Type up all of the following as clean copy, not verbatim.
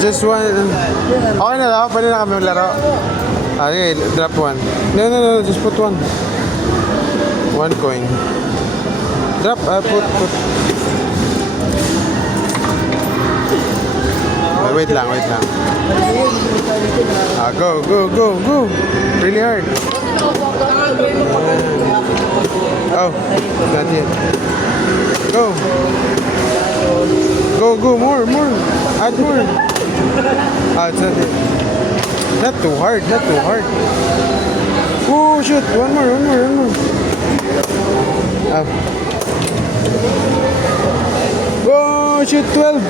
just one. Okay na daw, pwede na kami maglaro. Okay, drop one. No, just put one. One coin. Drop, put. Wait lang. Go. Really hard. Oh, not yet. Go, more. Add more. It's not it. Not too hard. Oh, shoot. One more. Oh, shoot, 12.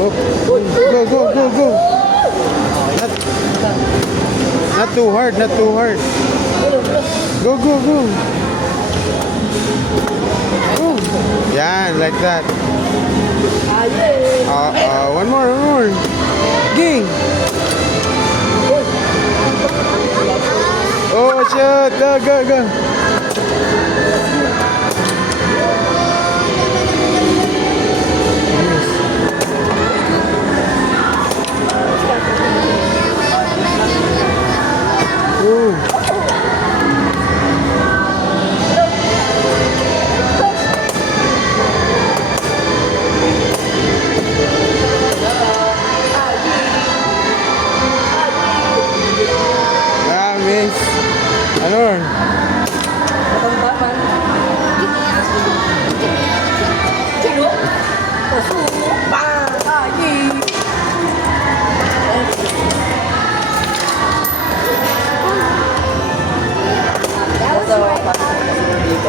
Go. Not too hard. Go. Yeah, like that. One more. Ging. Oh, shit. Go. Miss. Ano?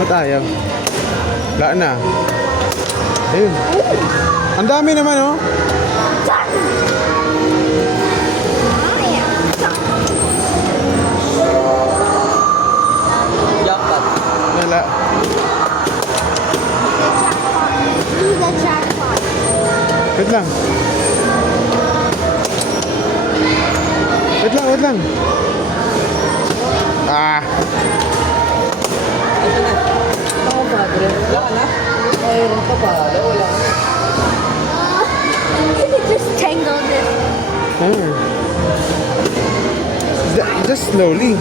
Ba't ayaw? Wala na. Ayun. Ang dami naman, oh. Wala. Wait lang. Ah. Just tangled it. Just slowly.